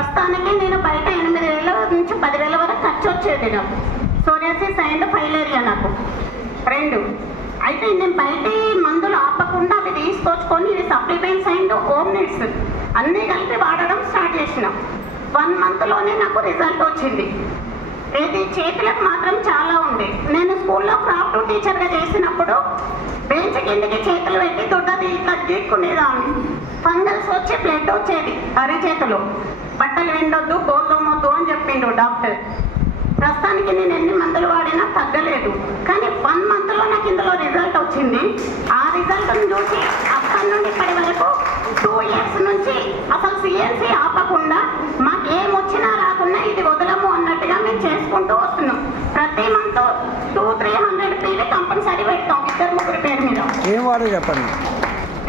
ప్రస్తుతానికి నేను బయట 8,000 నుంచి 10,000 వరకు ఖర్చు వచ్చేది నాకు. సోరియాసిస్ అండ్ ఫైలేరియా నాకు 2. అయితే నేను బయట మందులు ఆపకుండా అవి తీసుకొచ్చుకొని ఇది సప్లిమెంట్స్ అండ్ హోమ్ నీడ్స్ అన్నీ కలిపి వాడడం స్టార్ట్ చేసిన. 1 మంత్లోనే నాకు రిజల్ట్ వచ్చింది. ఇది చేతులకు మాత్రం చాలా ఉంది. నేను స్కూల్లో క్రాఫ్ట్ టీచర్గా చేసినప్పుడు బెంచ్ కిందకి చేతులు పెట్టి దొడ్డది ఇట్లా గీక్కునేదాన్ని. ఫంగల్స్ వచ్చి బ్లడ్ వచ్చేది అరిచేతులు. బట్టలు విండొద్దు, గోల్దొమ్మొద్దు అని చెప్పిండు డాక్టర్. ప్రస్తుతానికి నేను ఎన్ని మందులు వాడినా తగ్గలేదు. కానీ 1 మంత్లో నాకు ఇందులో రిజల్ట్ వచ్చింది. ఆ రిజల్ట్ని చూసి అక్కడి నుండి ఇప్పటి వరకు 2 ఇయర్స్ నుంచి అసలు సిఎన్సి ఆపకుండా మాకు ఏమొచ్చినా రాకుండా ఇది వదలము అన్నట్టుగా మేము చేసుకుంటూ వస్తున్నాం. ప్రతి మంత్ 200-300 పీవీ కంపల్సరీ పెడతాం 2-3 పేరు మీద. ఏం వాడో చెప్పండి.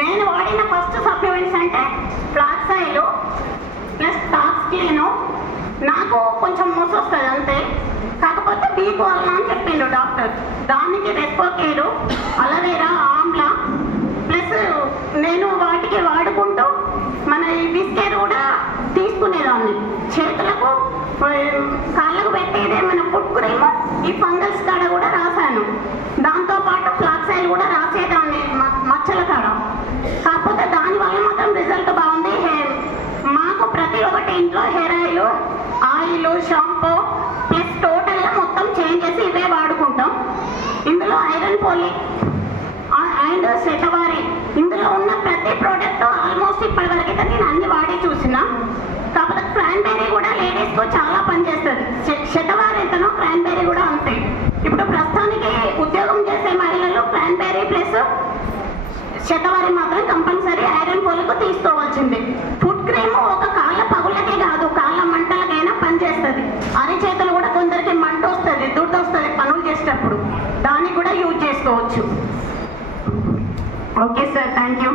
నేను వాడిన ఫస్ట్ సప్లిమెంట్స్ అంటే ఫ్లాక్సైల్ ప్లస్ టాక్స్క్లీను. నాకు కొంచెం మూసి వస్తుంది అంతే, కాకపోతే బీకు వల్ల అని చెప్పిండు డాక్టర్. దానికి రెస్పోకేరు, అలవేరా, ఆమ్లా ప్లస్ నేను వాటికి వాడుకుంటూ మన ఈ బిస్కెట్ కూడా తీసుకునేదాన్ని. చేతులకు కాళ్ళకు పెట్టేదే మన ఫుడ్ క్రీము ఈ ఫంగల్స్ కాడ కూడా రాశాను. దాంతోపాటు ఫ్లాక్సైల్ కూడా రాసేదాన్ని మచ్చల కాడ. కాకపోతే దానివల్ల మాత్రం రిజల్ట్ బాగుంది. మాకు ప్రతి ఒక్కటి ఇంట్లో హెయిర్ ఆయిల్, షాంపూ ప్లస్ టోటల్గా మొత్తం చేంజ్ చేసి ఇవే వాడుకుంటాం. ఇందులో ఐరన్ పోలిక్ అండ్ శతవారి ఇందులో ఉన్న ప్రతి ప్రోడక్ట్ ఆల్మోస్ట్ ఇప్పటివరకు అయితే నేను అన్ని వాడి చూసిన. కాకపోతే క్రాన్బెర్రీ కూడా లేడీస్కు చాలా పనిచేస్తుంది. శతవారి ఎంతనో క్రాన్బెర్రీ కూడా అంతే. ఇప్పుడు ప్రస్తుతానికి ఉద్యోగం చేసే మహిళలు క్రాన్బెర్రీ ప్లస్ శతవారి మాత్రం కంపల్సరీ ఐరన్ పోలిక్ తీసుకోవాల్సిందే. ఫుడ్ క్రీమ్ ఒక కాళ్ళ పగులకే కాదు, కాళ్ళ మంటలకైనా పనిచేస్తుంది. అరిచేతులు కూడా కొందరికి మంట వస్తుంది, దుడ్డు వస్తుంది పనులు చేసేటప్పుడు, దాన్ని కూడా యూజ్ చేసుకోవచ్చు. Okay sir, thank you.